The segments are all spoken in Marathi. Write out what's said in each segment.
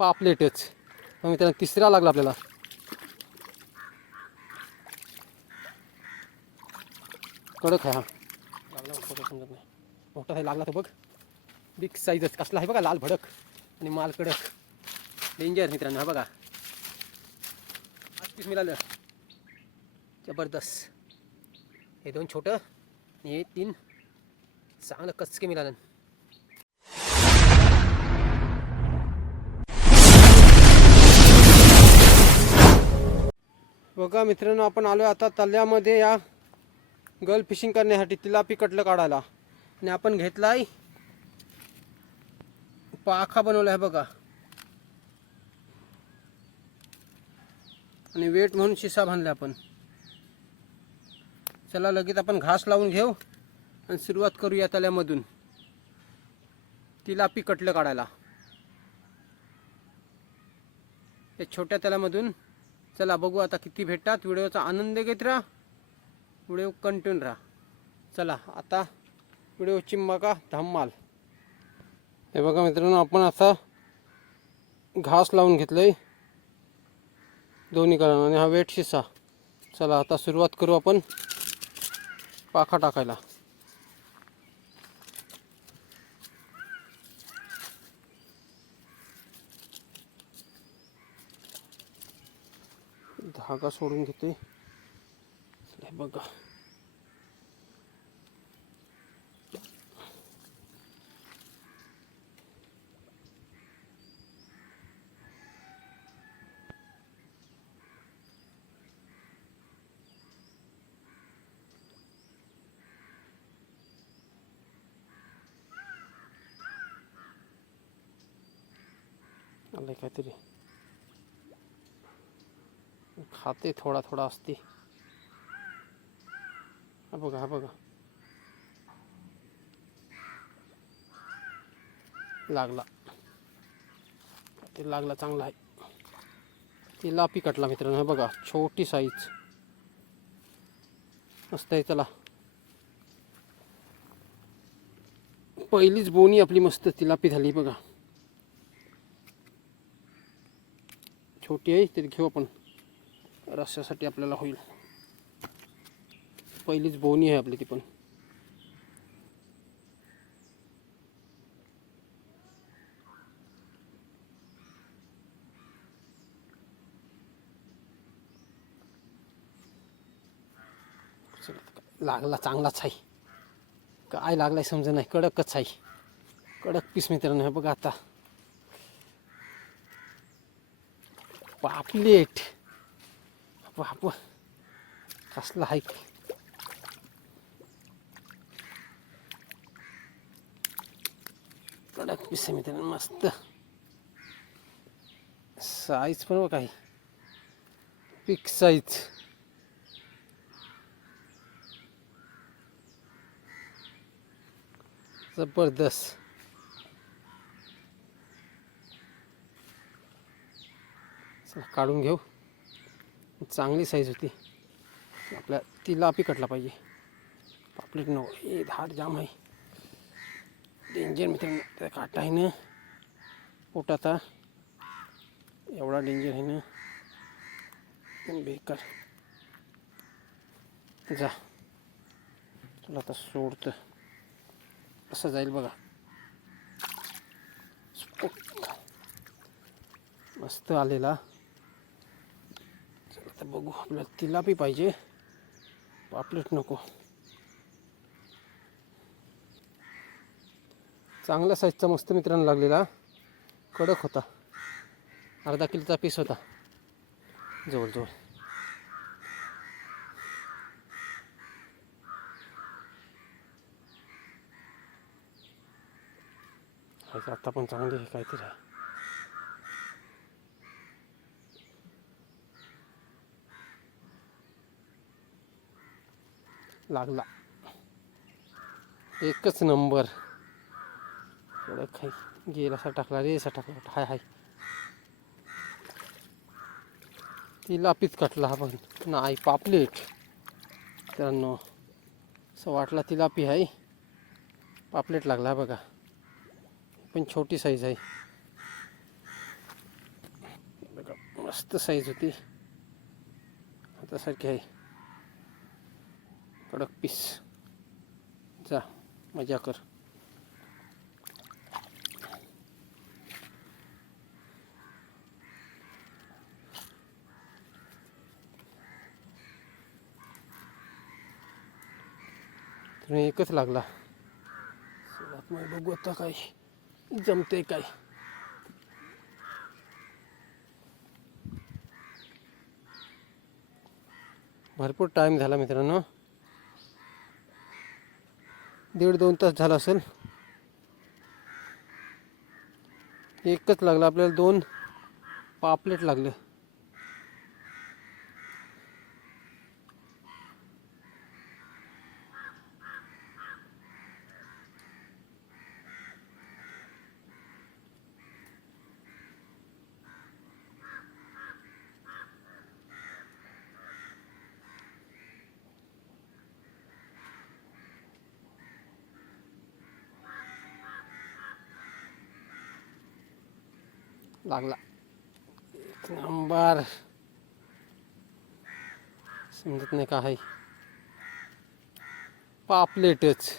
पापलेटच. मग मित्रांनो तिसरा लागला आपल्याला. कडक आहे हा. लागला समजत नाही. मोठा आहे लागला तर बघ. बिग साईजच कसला आहे बघा, लाल भडक आणि माल कडक. डेंजर मित्रांनो. हा बघा 5 पीस मिळालं. जबरदस्त. हे 2 छोटं आणि हे 3 चांगलं कचके मिळालं. बघा मित्रांनो आपण आलो आता तल्यामध्ये या गर्ल फिशिंग करण्यासाठी, तिलापी कटलं काढायला. आणि आपण घेतलाय पाखा बनवला आहे बघा, आणि वेट म्हणून शिसा बांधला आपण. चला लगेच आपण घास लावून घेऊ आणि सुरुवात करूया तल्यामधून तिलापी कटलं काढायला. या छोट्या तल्यामधून चला बघू आता किती भेटतात. व्हिडिओचा आनंद घेत राहा, व्हिडिओ कंटिन्यू राहा. चला आता व्हिडिओची बघा धम्माल. हे बघा मित्रांनो आपण असा घास लावून घेतलंय दोन्ही कडून आणि हा वेट शिसा. चला आता सुरुवात करू आपण पाखा टाकायला. धागा सोडून घेते. हे बघा आलंय काहीतरी. खाते थोडा थोडा असते. हा बघा, हा बघा लागला. ते लागला चांगला आहे. तिलापी कटला मित्रांनो. हे बघा छोटी साईज मस्त आहे. चला पहिलीच बोनी आपली मस्त तिलापी झाली बघा. छोटी आहे तरी घेऊ आपण, रस्स्यासाठी आपल्याला होईल. पहिलीच बोनी आहे आपली ती पण. लागला चांगलाच आहे. काय लागलाय समज नाही. कडकच आहे. कडक पीस मित्रांनो. हे बघा आता पापलेट. बाप कसला आहे. कडक पीस आहे मित्रांनो. मस्त साईज पण बघा आहे. Big size. जबरदस्त. काढून घेऊ. चांगली साईज होती. आपल्या तिलापी कटला पाहिजे. पापलेट नो. हे धार जाम आहे. डेंजर मित्रांनो. त्या काटा आहे ना पोटाचा, एवढा डेंजर आहे ना. बेकार. जा तुला आता सोडतं. असं जाईल बघा. मस्त आलेला. चला आता बघू. आपल्याला तिलापी पाहिजे, पापलेट नको. चांगल्या साईजचा मस्त मित्रांनो लागलेला. कडक होता. अर्धा किलोचा पीस होता जवळजवळ. आता पण चांगली काहीतरी आहे. लागला. एकच नंबर. कडक आहे. गेला असा टाकला रे. असा टाकला. हाय हाय. तिलापीच कटला हा पण नाही. पापलेट मित्रांनो. असं वाटला तिलापी आहे, पापलेट लागला बघा. पण छोटी साईज आहे. मस्त साईज होती, हातासारखी आहे, कडक पीस. जा मजा कर. तर एकच लागला. मग बघू आता काय जमते काय. भरपूर टाईम झाला मित्रांनो, 1.5-2 तास झाला असेल. एकच लागला आपल्याला, 2 पापलेट लागले. लागला, एक नंबर. समजत नाही का आहे, पापलेटच.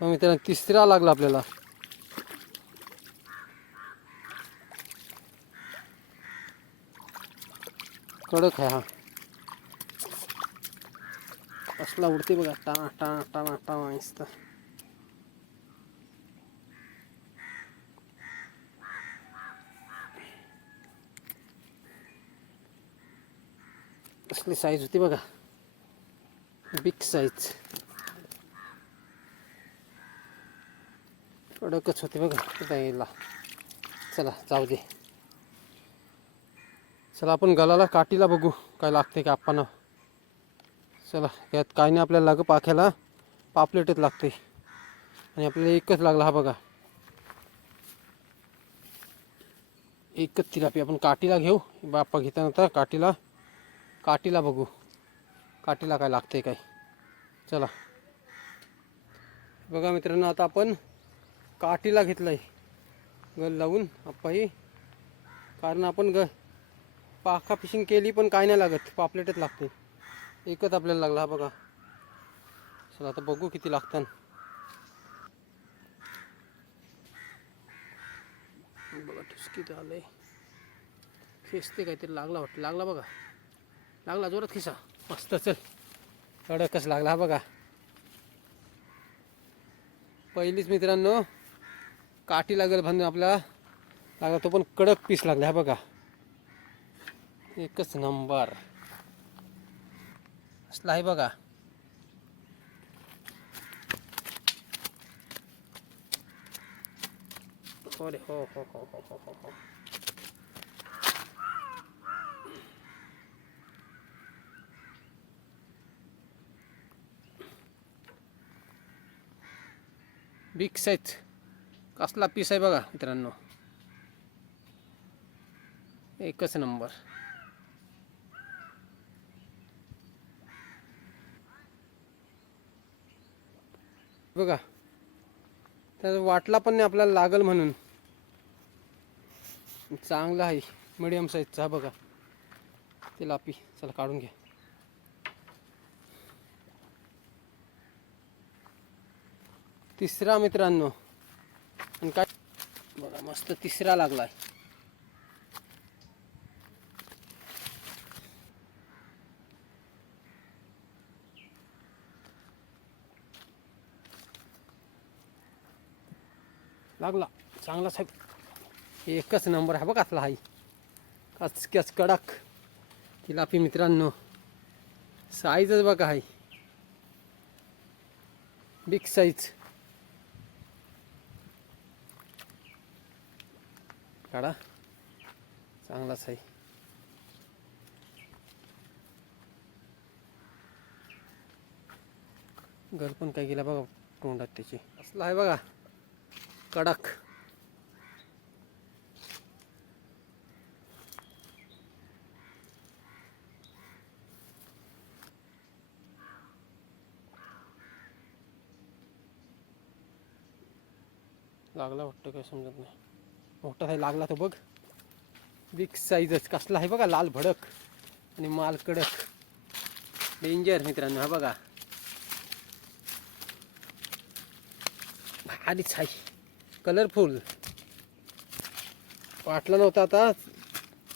मग मित्रांनो तिसरा लागला आपल्याला. कडक आहे हा, असला उडते बघा, टाणा टाणा टाणा टाणा नुसतं. असली साईज होती बघा, बिग साईज. कडकच होती बघा द्यायला. चला जाऊ दे. चला आपण गलाला काठीला बघू काय लागते का आपण. चला यात काय नाही आपल्याला लागं, पाख्याला पापलेटच लागते. आणि आपल्याला एकच लागला हा बघा, एकच तिलापी. आपण काठीला घेऊ, बाप्पा घेताना आता काठीला बघू, काठीला काय लागते काय. चला बघा मित्रांनो, आता आपण काठीला घेतलंय गल लावून आप्पाही. कारण आपण पाखा फिशिंग केली पण काय नाही लागत, पापलेटच लागते. एकच आपल्याला लागला हा बघा. चला आता बघू किती लागतात. बघा ठुसकीत आलंय, खेचते काहीतरी. लागला वाटतं, लागला बघा, लागला जोरात खिसा. मस्त, चल कडकच लागला हा बघा. पहिलीच मित्रांनो काठी लागेल बांधून आपल्याला लागला, तो पण कडक पीस लागला हा बघा. एकच नंबर असला आहे बघा. अरे हो हो हो हो हो हो हो. बिग साईज कसला पीस आहे बघा मित्रांनो, एकच नंबर. बघा त्याचा वाटला पण नाही आपल्याला लागल म्हणून. चांगला आहे, मिडियम साईजचा बघा तिलापी. चला काढून घ्या. तिसरा मित्रांनो, आणि काय बघा मस्त तिसरा लागलाय. लागला चांगला साहेब, एकच नंबर आहे बघा असला. हाई कचकच कडक तिलापी मित्रांनो, साईजच बघा आहे, बिग साईज. काढा, चांगलाच आहे. घर पण काय गेला बघा तोंडात त्याची. असला आहे बघा कडक. लागला वाटतं, काय समजत नाही. मोठा आहे लागला तो बघ. बिग साईजच कसला आहे बघा, लाल भडक आणि माल कडक, डेंजर मित्रांनो. हा बघा भारीच आहे, कलरफुल. वाटलं नव्हतं आता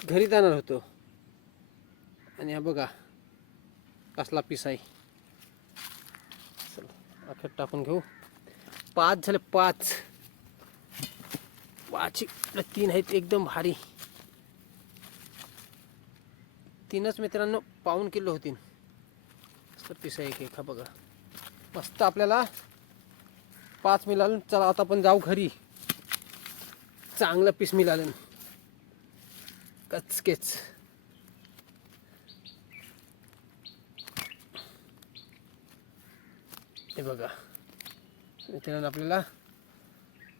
घरी जाणार होतो. आणि हा बघा कसला पीस आहे. चला अखेर टाकून घेऊ. 5 झाले, 5. 5 इकडे 3 आहेत एकदम भारी. 3च मित्रांनो, पाऊण किलो होतील. मस्त पीस आहे एक. हा बघा मस्त आपल्याला 5 मिळालं. चला आता आपण जाऊ घरी. चांगलं पीस मिळालं कचकेच. हे बघा मित्रांनो, आपल्याला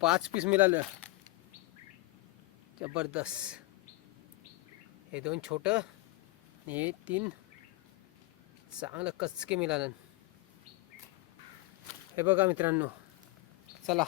5 पीस मिळालं. जबरदस्त. हे 2 छोटं आणि हे 3 चांगलं कचके मिळालं. हे बघा मित्रांनो, चला.